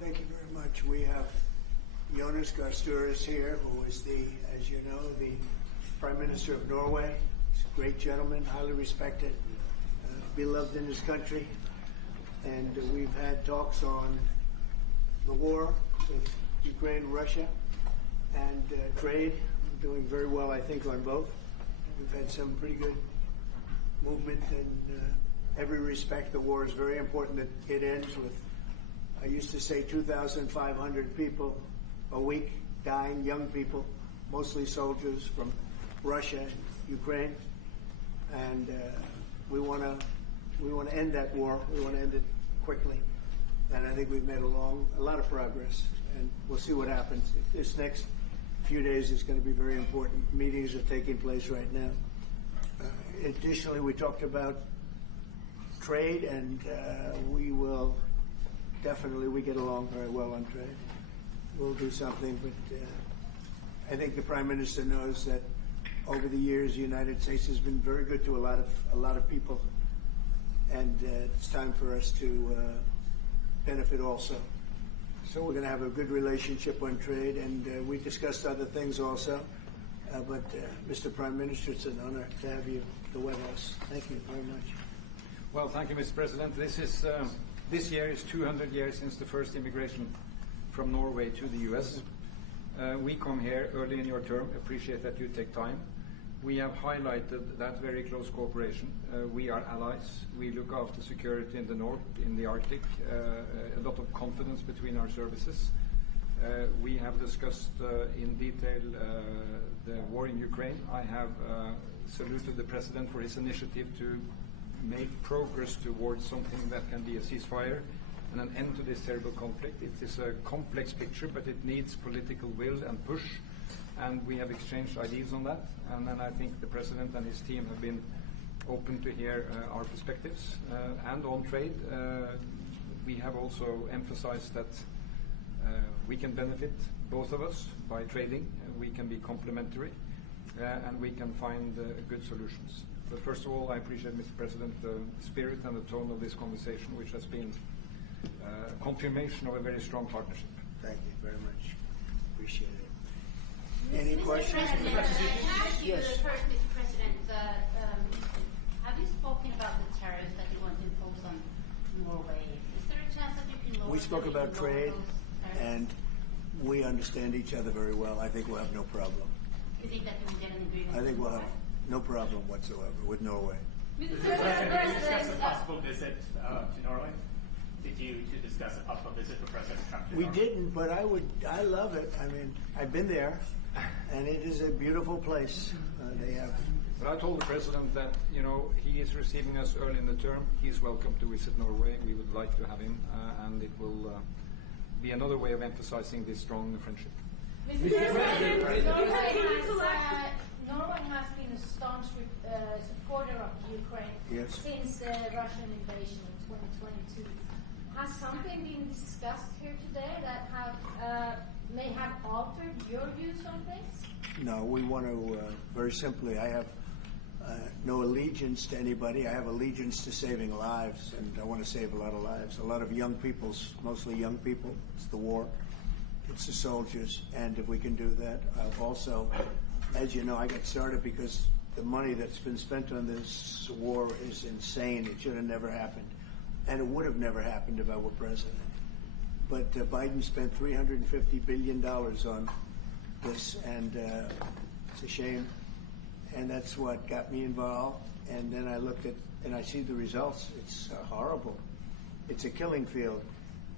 Thank you very much. We have Jonas Gahr is here, who is as you know, the Prime Minister of Norway. He's a great gentleman, highly respected, beloved in his country. And we've had talks on the war with Ukraine, Russia, and trade. We're doing very well, I think, on both. We've had some pretty good movement in every respect. The war is very important that it ends with, I used to say, 2,500 people a week dying, young people, mostly soldiers from Russia and Ukraine. And we want to end that war. We want to end it quickly. And I think we've made a lot of progress. And we'll see what happens. This next few days is going to be very important. Meetings are taking place right now. Additionally, we talked about trade, and we will definitely, we get along very well on trade. We'll do something, but I think the Prime Minister knows that over the years, the United States has been very good to a lot of people, and it's time for us to benefit also. So we're going to have a good relationship on trade, and we discussed other things also. But Mr. Prime Minister, it's an honor to have you at the White House. Thank you very much. Well, thank you, Mr. President. This year is 200 years since the first immigration from Norway to the U.S. We come here early in your term. Appreciate that you take time. We have highlighted that very close cooperation. We are allies. We look after security in the north, in the Arctic. A lot of confidence between our services. We have discussed in detail the war in Ukraine. I have saluted the President for his initiative to make progress towards something that can be a ceasefire and an end to this terrible conflict. It is a complex picture, but it needs political will and push, and we have exchanged ideas on that. And then I think the President and his team have been open to hear our perspectives. And on trade, we have also emphasized that we can benefit, both of us, by trading. We can be complementary, and we can find good solutions. But first of all, I appreciate, Mr. President, the spirit and the tone of this conversation, which has been a confirmation of a very strong partnership. Thank you very much. Appreciate it. Any questions? Can I ask you Yes. first, Mr. President, have you spoken about the tariffs that you want to impose on Norway? Is there a chance that you can lower We spoke about trade, and we understand each other very well. I think we'll have no problem. You think that you will get an agreement? I think we'll have no problem whatsoever with Norway. Mr. President, did you discuss a possible visit to Norway? Did you discuss a possible visit for President Trump to We Norway? didn't, but I love it. I mean, I've been there, and it is a beautiful place. They have. But I told the President that, he is receiving us early in the term. He's welcome to visit Norway. We would like to have him, and it will be another way of emphasizing this strong friendship. Mr. President, Norway has been a staunch supporter of Ukraine since the Russian invasion in 2022. Has something been discussed here today that may have altered your views on this? No, we want to, very simply, I have no allegiance to anybody. I have allegiance to saving lives, and I want to save a lot of lives. A lot of young people, mostly young people. It's the war. It's the soldiers, and if we can do that, also, as you know, I got started because the money that's been spent on this war is insane. It should have never happened, and it would have never happened if I were president. But Biden spent $350 billion on this, and it's a shame, and that's what got me involved. And then I looked at, and I see the results. It's horrible. It's a killing field.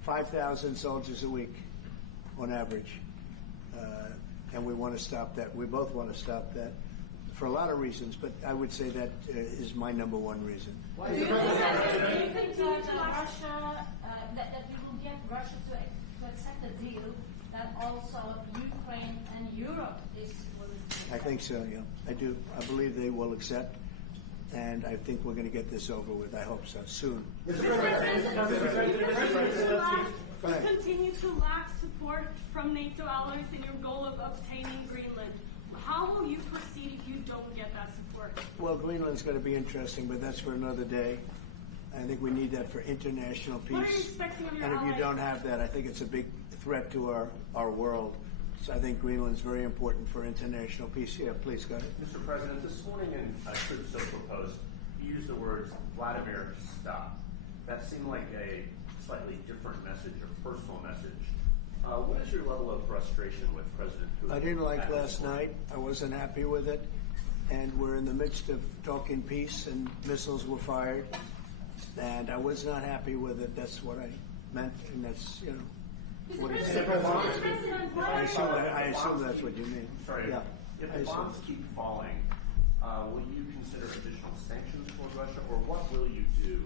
5,000 soldiers a week on average, and we want to stop that. We both want to stop that for a lot of reasons, but I would say that is my number one reason. Do you think that Russia, that you will get Russia to accept a deal that also Ukraine and Europe think so, yeah. I do. I believe they will accept, and I think we're going to get this over with. I hope so, soon. Continue to lack support from NATO allies in your goal of obtaining Greenland. How will you proceed if you don't get that support? Well, Greenland's going to be interesting, but that's for another day. I think we need that for international peace. What are you expecting of your And if you allies? don't have that, I think it's a big threat to our world. So I think Greenland's very important for international peace. Yeah, please go ahead. Mr. President, this morning in a Truth Social post, you used the words Vladimir, stop. That seemed like a slightly different message, a personal message. What is your level of frustration with President Putin? I didn't like last night. I wasn't happy with it. And we're in the midst of talking peace, and missiles were fired. And I was not happy with it. That's what I meant, and that's, what it is. I assume that's what you mean. Sorry. Yeah. If the bombs keep falling, will you consider additional sanctions toward Russia, or what will you do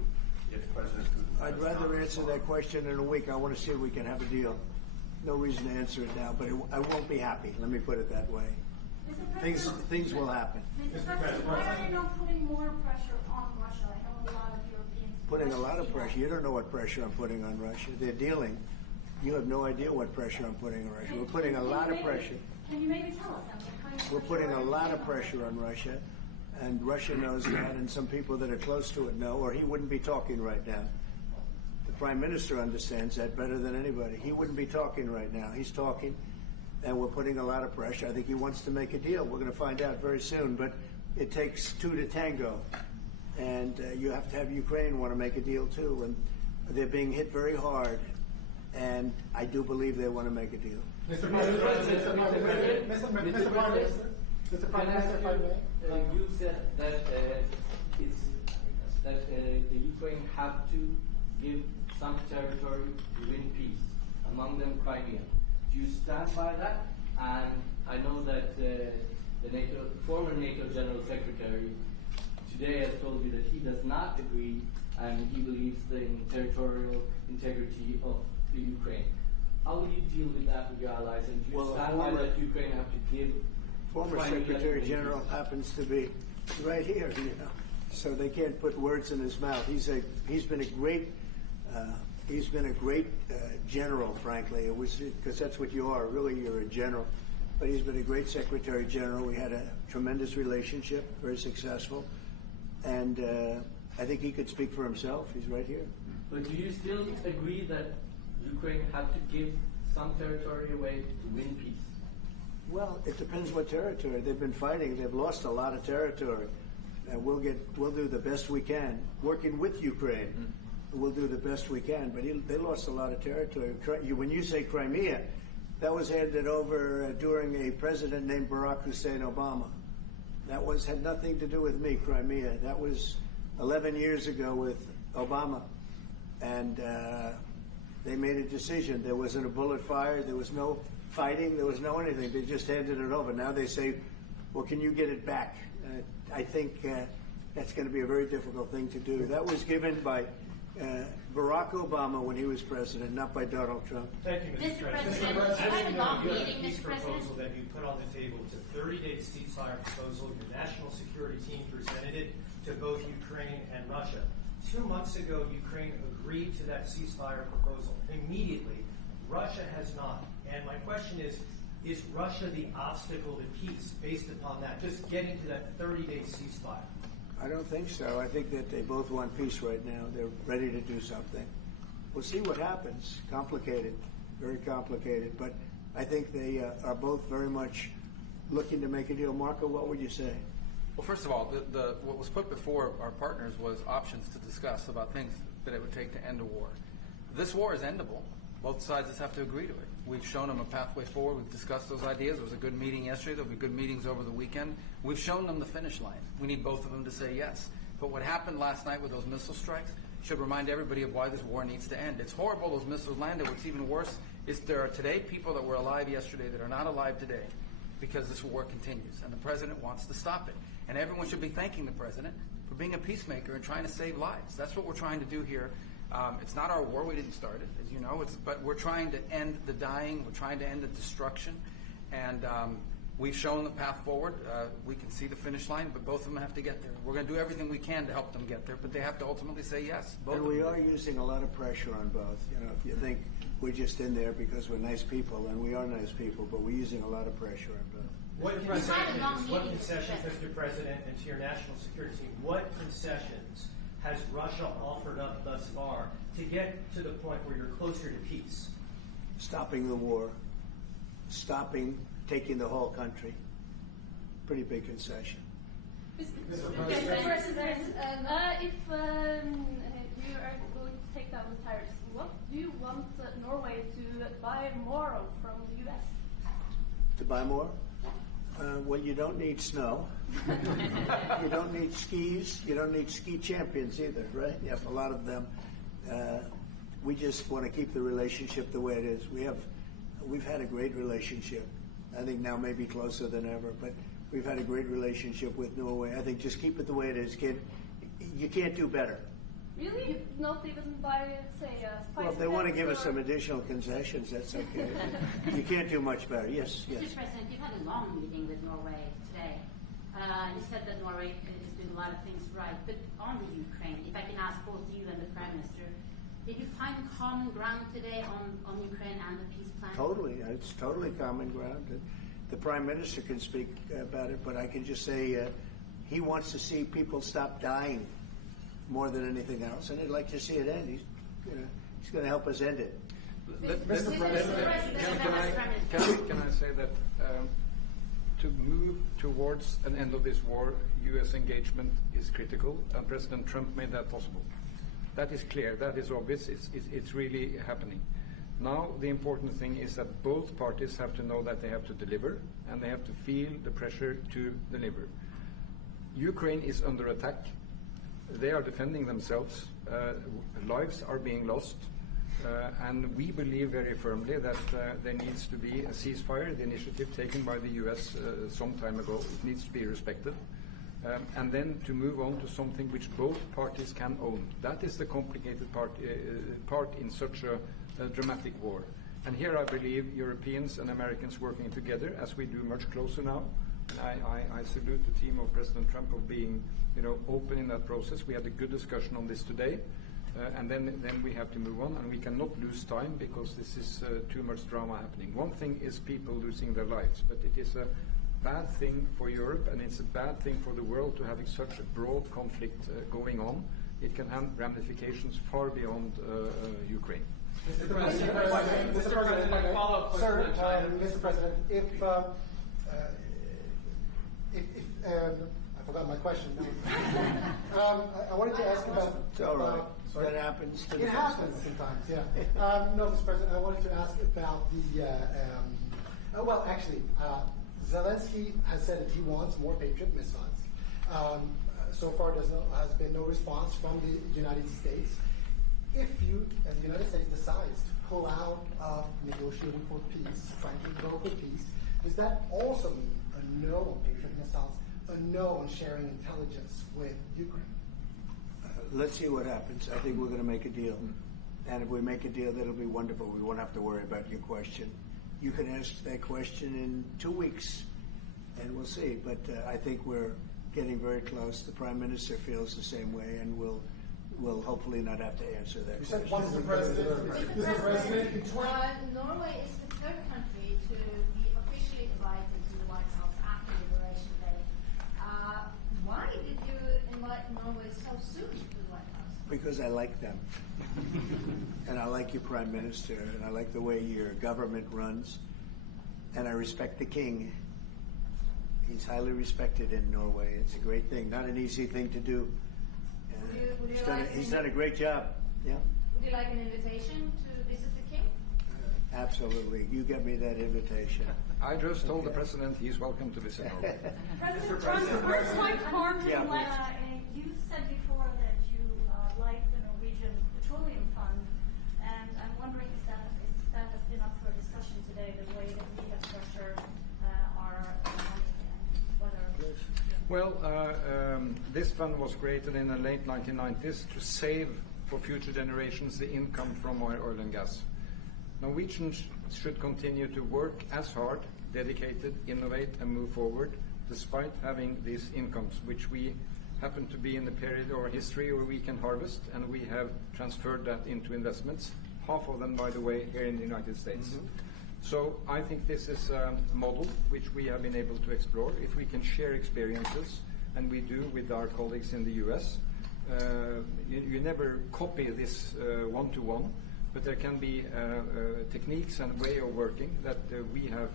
if President Putin... I'd rather answer that question in a week. I want to see if we can have a deal. No reason to answer it now, but I won't be happy. Let me put it that way. Things will happen. Mr. President, why are you not putting more pressure on Russia? I know a lot of Europeans... Putting a lot of pressure. You don't know what pressure I'm putting on Russia. They're dealing. You have no idea what pressure I'm putting on Russia. We're putting a lot of pressure. Can you maybe tell us something? We're putting a lot of pressure on Russia, and Russia knows that, and some people that are close to it know, or he wouldn't be talking right now. The Prime Minister understands that better than anybody. He wouldn't be talking right now. He's talking, and we're putting a lot of pressure. I think he wants to make a deal. We're going to find out very soon, but it takes two to tango, and you have to have Ukraine want to make a deal too, and they're being hit very hard, and I do believe they want to make a deal. Mr. Prime Minister, you said that the Ukraine have to give some territory to win peace, among them Crimea. Do you stand by that? And I know that the former NATO General Secretary today has told me that he does not agree, and he believes in territorial integrity of the Ukraine. How will you deal with that with your allies? And do you stand by that Ukraine have to give? Former Secretary General happens to be right here, so they can't put words in his mouth. He's been a great general, frankly. It was because that's what you are. Really, you're a general. But he's been a great Secretary General. We had a tremendous relationship, very successful, and I think he could speak for himself. He's right here. But do you still agree that Ukraine have to give some territory away to win peace? Well, it depends what territory. They've been fighting. They've lost a lot of territory. We'll do the best we can. Working with Ukraine, we'll do the best we can. But they lost a lot of territory. When you say Crimea, that was handed over during a president named Barack Hussein Obama. That had nothing to do with me, Crimea. That was 11 years ago with Obama. And they made a decision. There wasn't a bullet fired. There was no fighting. There was no anything. They just handed it over. Now they say, well, can you get it back? I think that's going to be a very difficult thing to do. That was given by Barack Obama when he was president, not by Donald Trump. Thank you, Mr. President. I had a long meeting, Peace Mr. President. proposal that you put on the table. It's a 30-day ceasefire proposal. Your national security team presented it to both Ukraine and Russia. 2 months ago, Ukraine agreed to that ceasefire proposal. Immediately, Russia has not. And my question is Russia the obstacle to peace based upon that, just getting to that 30-day ceasefire? I don't think so. I think that they both want peace right now. They're ready to do something. We'll see what happens. Complicated, very complicated. But I think they are both very much looking to make a deal. Marco, what would you say? Well, first of all, what was put before our partners was options to discuss about things that it would take to end a war. This war is endable. Both sides just have to agree to it. We've shown them a pathway forward. We've discussed those ideas. It was a good meeting yesterday. There'll be good meetings over the weekend. We've shown them the finish line. We need both of them to say yes. But what happened last night with those missile strikes should remind everybody of why this war needs to end. It's horrible those missiles landed. What's even worse is there are today people that were alive yesterday that are not alive today because this war continues. And the president wants to stop it. And everyone should be thanking the president for being a peacemaker and trying to save lives. That's what we're trying to do here. It's not our war. We didn't start it, as you know. But we're trying to end the dying. We're trying to end the destruction. And We've shown the path forward. We can see the finish line, but both of them have to get there. We're going to do everything we can to help them get there, but they have to ultimately say yes. And we are using a lot of pressure on both. You know, if you think we're just in there because we're nice people, and we are nice people, but we're using a lot of pressure on both. What concessions, Mr. President, and to your national security team, what concessions has Russia offered up thus far to get to the point where you're closer to peace? Stopping the war, stopping taking the whole country. Pretty big concession. Mr. President, if you are going to take down the tariffs, what do you want Norway to buy more of from the U.S.? To buy more? Well, you don't need snow. You don't need skis. You don't need ski champions either, right? You have a lot of them. We just want to keep the relationship the way it is. We've had a great relationship. I think now maybe closer than ever, but we've had a great relationship with Norway. I think just keep it the way it is, kid. You can't do better. Really? Not even by, say, well, if they want to give us some additional concessions, that's okay. You can't do much better. Yes, yes. Mr. President, you've had a long meeting with Norway today. You said that Norway is doing a lot of things right, but on the Ukraine, if I can ask both you and the Prime Minister, did you find common ground today on Ukraine and the peace plan? Totally. It's totally common ground. The Prime Minister can speak about it, but I can just say he wants to see people stop dying more than anything else, and he'd like to see it end. He's going to help us end it. Mr. President, can I say that to move towards an end of this war, U.S. engagement is critical, and President Trump made that possible. That is clear. That is obvious. It's really happening. Now, the important thing is that both parties have to know that they have to deliver, and they have to feel the pressure to deliver. Ukraine is under attack. They are defending themselves. Lives are being lost. And we believe very firmly that there needs to be a ceasefire, the initiative taken by the U.S. Some time ago. It needs to be respected. And then to move on to something which both parties can own. That is the complicated part in such a dramatic war. And here I believe Europeans and Americans working together, as we do much closer now. I salute the team of President Trump of being, open in that process. We had a good discussion on this today, and then we have to move on, and we cannot lose time because this is too much drama happening. One thing is people losing their lives, but it is a bad thing for Europe, and it's a bad thing for the world to having such a broad conflict going on. It can have ramifications far beyond Ukraine. Mr. President, Mr. President, I forgot my question. I wanted to ask about. It's all right. That happens. It happens sometimes, yeah. No, Mr. President, I wanted to ask about the. Well, actually, Zelensky has said that he wants more Patriot missiles. So far, there has been no response from the United States. If you, as the United States, decides to pull out of negotiating for peace, trying to go for peace, does that also mean a no on Patriot missiles, a no on sharing intelligence with Ukraine? Let's see what happens. I think we're going to make a deal. And if we make a deal, that'll be wonderful. We won't have to worry about your question. You can ask that question in 2 weeks, and we'll see. But I think we're getting very close. The Prime Minister feels the same way, and we'll hopefully not have to answer that question. Mr. President, Norway is the third country to be officially invited to the White House after Liberation Day. Why did you invite Norway so soon to the White House? Because I like them. And I like your Prime Minister, and I like the way your government runs, and I respect the King. He's highly respected in Norway. It's a great thing, not an easy thing to do. He's done a great job. Yeah. Would you like an invitation to visit the King? Absolutely. You get me that invitation. I just told the President he's welcome to visit Norway. President Trump, first like Gahr to you said before that you like the Norwegian Petroleum Fund, and I'm wondering if that has been up for discussion today, the way that we have structured our money and whether. Well, this fund was created in the late 1990s to save for future generations the income from oil and gas. Norwegians should continue to work as hard dedicated, innovate, and move forward, despite having these incomes, which we happen to be in the period of our history where we can harvest, and we have transferred that into investments, half of them, by the way, here in the United States. So I think this is a model which we have been able to explore. If we can share experiences, and we do with our colleagues in the US, you never copy this one-to-one, but there can be techniques and way of working that we have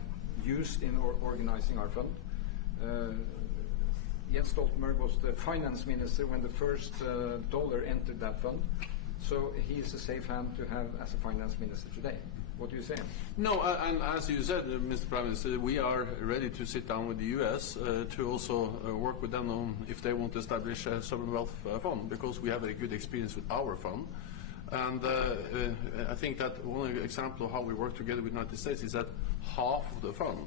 used in organizing our fund. Jens Stoltenberg was the finance minister when the first dollar entered that fund, so he is a safe hand to have as a finance minister today. What do you say? No, and as you said, Mr. Prime Minister, we are ready to sit down with the U.S. To also work with them on if they want to establish a sovereign wealth fund, because we have a good experience with our fund. And I think that one example of how we work together with the United States is that half of the fund,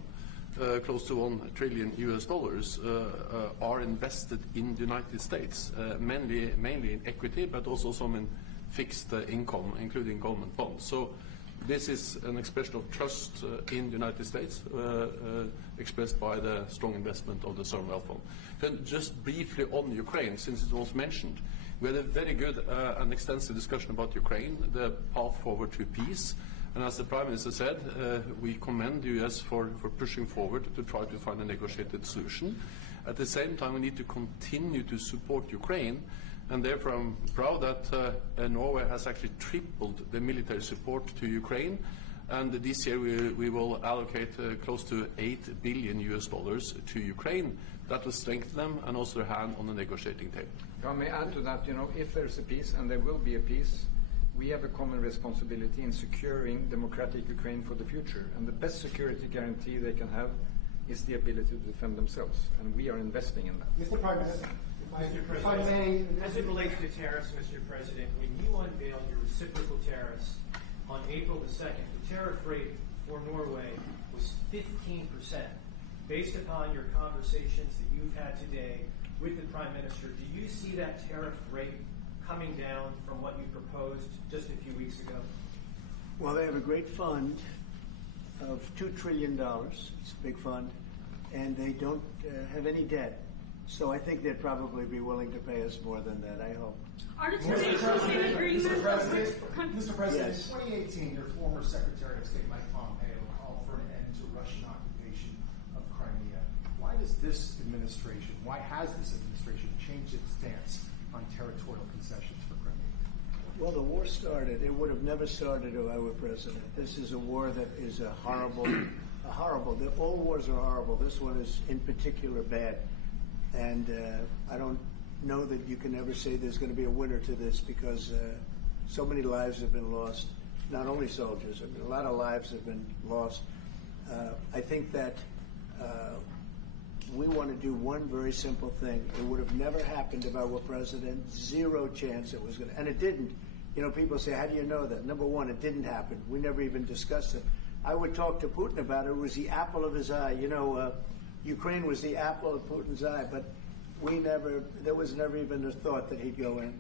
close to $1 trillion are invested in the United States, mainly in equity, but also some in fixed income, including government bonds. So this is an expression of trust in the United States, expressed by the strong investment of the sovereign wealth fund. Then just briefly on Ukraine, since it was mentioned, we had a very good and extensive discussion about Ukraine, the path forward to peace. And as the Prime Minister said, we commend the US for pushing forward to try to find a negotiated solution. At the same time, we need to continue to support Ukraine, and therefore I'm proud that Norway has actually tripled the military support to Ukraine, and this year we will allocate close to $8 billion to Ukraine. That will strengthen them and also their hand on the negotiating table. I may add to that, if there's a peace, and there will be a peace, we have a common responsibility in securing democratic Ukraine for the future. And the best security guarantee they can have is the ability to defend themselves. And we are investing in that. Mr. Prime Minister, if I may... As it relates to tariffs, Mr. President, when you unveiled your reciprocal tariffs on April the 2nd, the tariff rate for Norway was 15%. Based upon your conversations that you've had today with the Prime Minister, do you see that tariff rate coming down from what you proposed just a few weeks ago? Well, they have a great fund of $2 trillion. It's a big fund, and they don't have any debt. So I think they'd probably be willing to pay us more than that, I hope. Mr. President, Yes. in 2018, your former Secretary of State Mike Pompeo called for an end to Russian occupation of Crimea. Why has this administration changed its stance on territorial concessions for Crimea? Well, the war started. It would have never started if I were president. This is a war that is a horrible. All wars are horrible. This one is in particular bad. And I don't know that you can ever say there's going to be a winner to this, because so many lives have been lost. Not only soldiers. I mean, a lot of lives have been lost. I think that we want to do one very simple thing. It would have never happened if I were president. Zero chance it was going to. And it didn't. People say, how do you know that? Number one, it didn't happen. We never even discussed it. I would talk to Putin about it. It was the apple of his eye. Ukraine was the apple of Putin's eye, but there was never even a thought that he'd go in.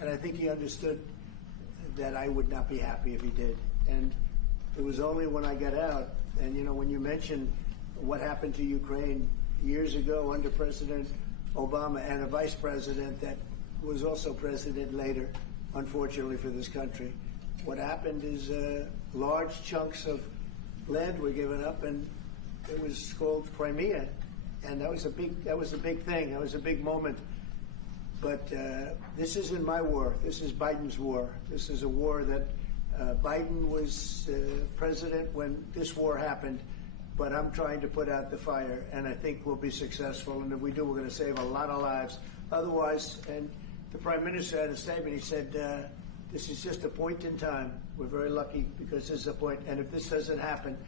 And I think he understood that I would not be happy if he did. And it was only when I got out, and when you mention what happened to Ukraine years ago under President Obama and a vice president that was also president later, unfortunately for this country, what happened is large chunks of land were given up, and it was called Crimea, and that was a big thing. That was a big moment. But this isn't my war. This is Biden's war. This is a war that Biden was president when this war happened. But I'm trying to put out the fire, and I think we'll be successful. And if we do, we're going to save a lot of lives. Otherwise, and the Prime Minister had a statement. He said, "This is just a point in time. We're very lucky because this is a point. And if this doesn't happen,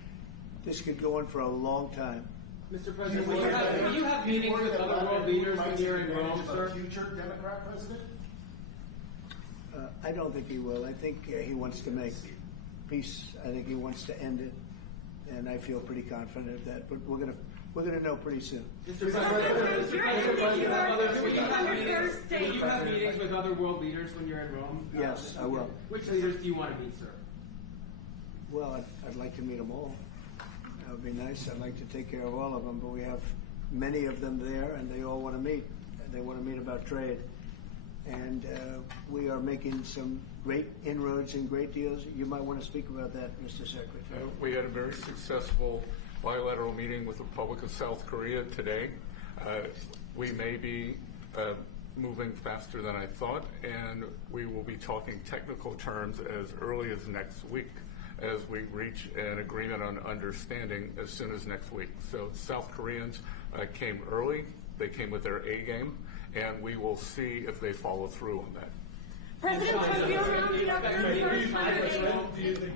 this could go on for a long time." Mr. President, will you have meetings with other world leaders when you're in Rome, sir? Future Democrat president? I don't think he will. I think he wants to make peace. I think he wants to end it, and I feel pretty confident of that. But we're gonna know pretty soon. Mr. President, will you have meetings with other world leaders when you're in Rome? Yes, I will. Which leaders do you want to meet, sir? Well, I'd like to meet them all. That would be nice. I'd like to take care of all of them, but we have many of them there, and they all want to meet. They want to meet about trade. And we are making some great inroads and great deals. You might want to speak about that, Mr. Secretary. We had a very successful bilateral meeting with the Republic of South Korea today. We may be moving faster than I thought, and we will be talking technical terms as early as next week as we reach an agreement on understanding as soon as next week. So South Koreans came early. They came with their A game, and we will see if they follow through on that. President Trump, you're rounding up your first Do you think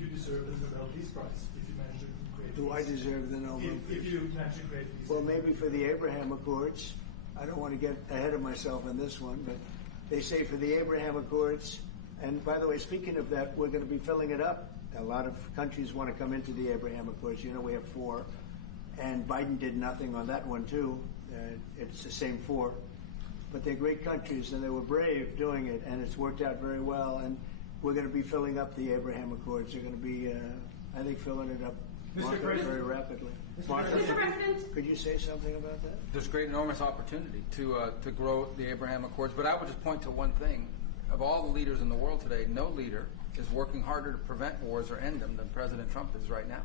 you deserve the Nobel Peace Prize if you manage to create Do I deserve the Nobel Peace? If you manage to create peace? Well, maybe for the Abraham Accords. I don't want to get ahead of myself in this one, but they say for the Abraham Accords, and by the way, speaking of that, we're going to be filling it up. A lot of countries want to come into the Abraham Accords. You know, we have 4, and Biden did nothing on that one, too. It's the same 4. But they're great countries, and they were brave doing it, and it's worked out very well. And we're going to be filling up the Abraham Accords. They're going to be, I think, filling it up very rapidly. Mr. President, could you say something about that? There's great, enormous opportunity to grow the Abraham Accords. But I would just point to one thing. Of all the leaders in the world today, no leader is working harder to prevent wars or end them than President Trump is right now.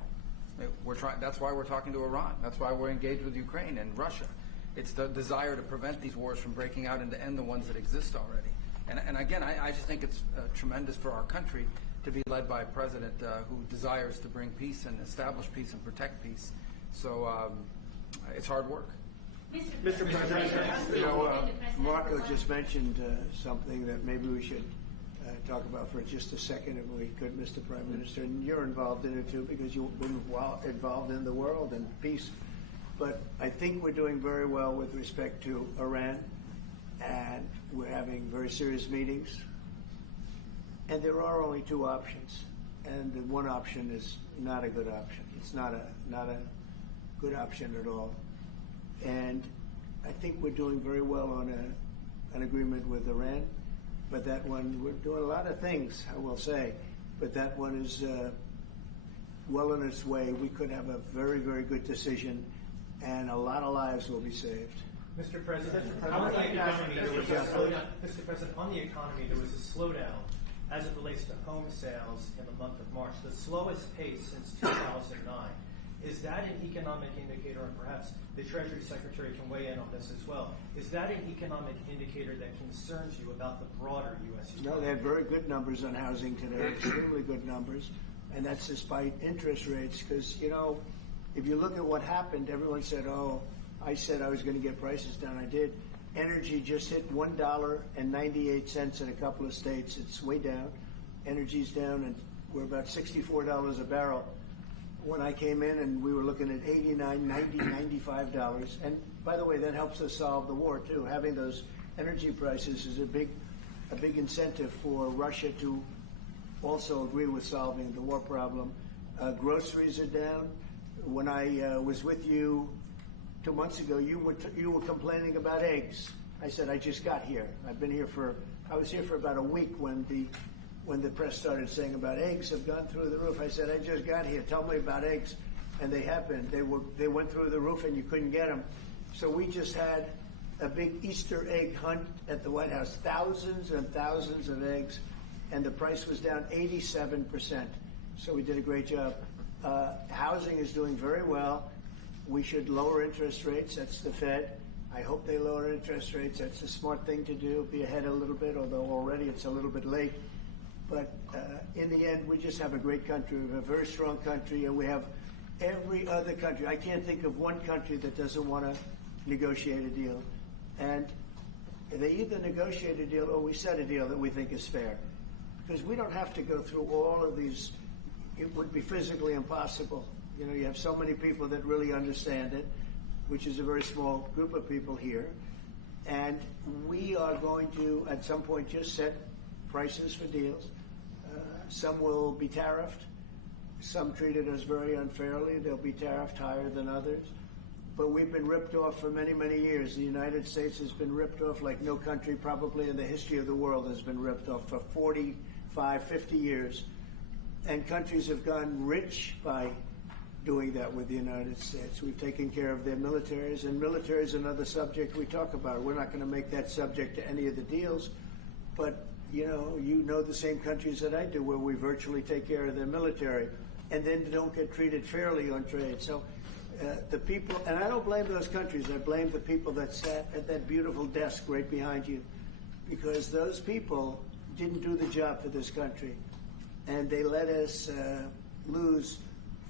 That's why we're talking to Iran. That's why we're engaged with Ukraine and Russia. It's the desire to prevent these wars from breaking out and to end the ones that exist already. And again, I just think it's tremendous for our country to be led by a president who desires to bring peace and establish peace and protect peace. So it's hard work. Mr. President, Marco just mentioned something that maybe we should talk about for just a second, if we could, Mr. Prime Minister. And you're involved in it too, because you've been involved in the world and peace. But I think we're doing very well with respect to Iran, and we're having very serious meetings. And there are only 2 options, and the one option is not a good option. It's not a good option at all. And I think we're doing very well on an agreement with Iran, but that one, we're doing a lot of things, I will say, but that one is well on its way. We could have a very, very good decision, and a lot of lives will be saved. Mr. President, on the economy, there was a slowdown as it relates to home sales in the month of March, the slowest pace since 2009. Is that an economic indicator, and perhaps the Treasury Secretary can weigh in on this as well, is that an economic indicator that concerns you about the broader U.S. economy? No, they had very good numbers on housing today, extremely good numbers, and that's despite interest rates, because, you know, if you look at what happened, everyone said, oh, I said I was going to get prices down. I did. Energy just hit $1.98 in a couple of states. It's way down. Energy's down, and we're about $64 a barrel. When I came in, and we were looking at $89, $90, $95. And by the way, that helps us solve the war too. Having those energy prices is a big incentive for Russia to also agree with solving the war problem. Groceries are down. When I was with you 2 months ago, you were complaining about eggs. I said, I just got here. I was here for about a week when the press started saying about eggs have gone through the roof. I said, I just got here. Tell me about eggs. And they have been. They went through the roof and you couldn't get them. So we just had a big Easter egg hunt at the White House. Thousands and thousands of eggs. And the price was down 87%. So we did a great job. Housing is doing very well. We should lower interest rates. That's the Fed. I hope they lower interest rates. That's a smart thing to do. Be ahead a little bit, although already it's a little bit late. But in the end, we just have a great country. We have a very strong country, and we have every other country. I can't think of one country that doesn't want to negotiate a deal. And they either negotiate a deal or we set a deal that we think is fair. Because we don't have to go through all of these. It would be physically impossible. You know, you have so many people that really understand it, which is a very small group of people here. And we are going to, at some point, just set prices for deals. Some will be tariffed. Some treated us very unfairly. They'll be tariffed higher than others. But we've been ripped off for many, many years. The United States has been ripped off like no country probably in the history of the world has been ripped off for 45, 50 years. And countries have gotten rich by doing that with the United States. We've taken care of their militaries, and military is another subject we talk about. We're not going to make that subject to any of the deals, but you know the same countries that I do where we virtually take care of their military and then don't get treated fairly on trade. So the people, and I don't blame those countries, I blame the people that sat at that beautiful desk right behind you, because those people didn't do the job for this country, and they let us lose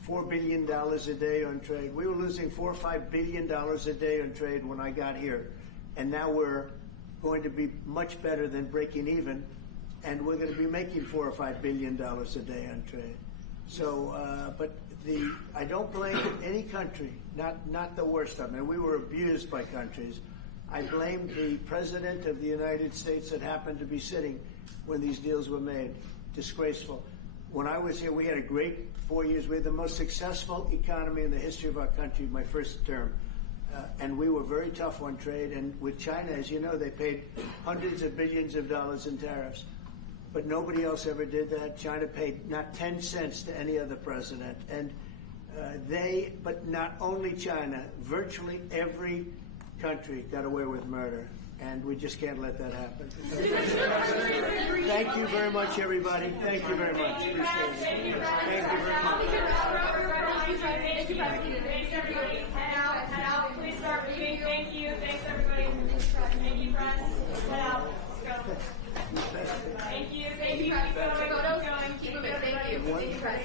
$4 billion a day on trade. We were losing $4 or $5 billion a day on trade when I got here, and now we're going to be much better than breaking even, and we're going to be making $4 or $5 billion a day on trade. So, I don't blame any country, not the worst of them. And we were abused by countries. I blame the President of the United States that happened to be sitting when these deals were made. Disgraceful. When I was here, we had a great 4 years. We had the most successful economy in the history of our country, my first term. And we were very tough on trade. And with China, as you know, they paid hundreds of billions of dollars in tariffs. But nobody else ever did that. China paid not 10 cents to any other president. And but not only China, virtually every country got away with murder. And we just can't let that happen. Thank you very much, everybody. Thank you very much. Appreciate it. Thank you very much. Thank you, thanks, everybody. Head out. Please start reading. Thank you. Thanks, everybody. Thank you, press. Head out. Let's go. Thank you. Keep going. Keep moving. Thank you. Thank you, press.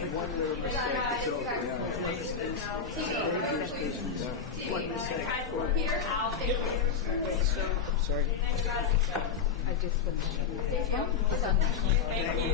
Peter, out. Thank you. Sorry. I just finished. Thank you.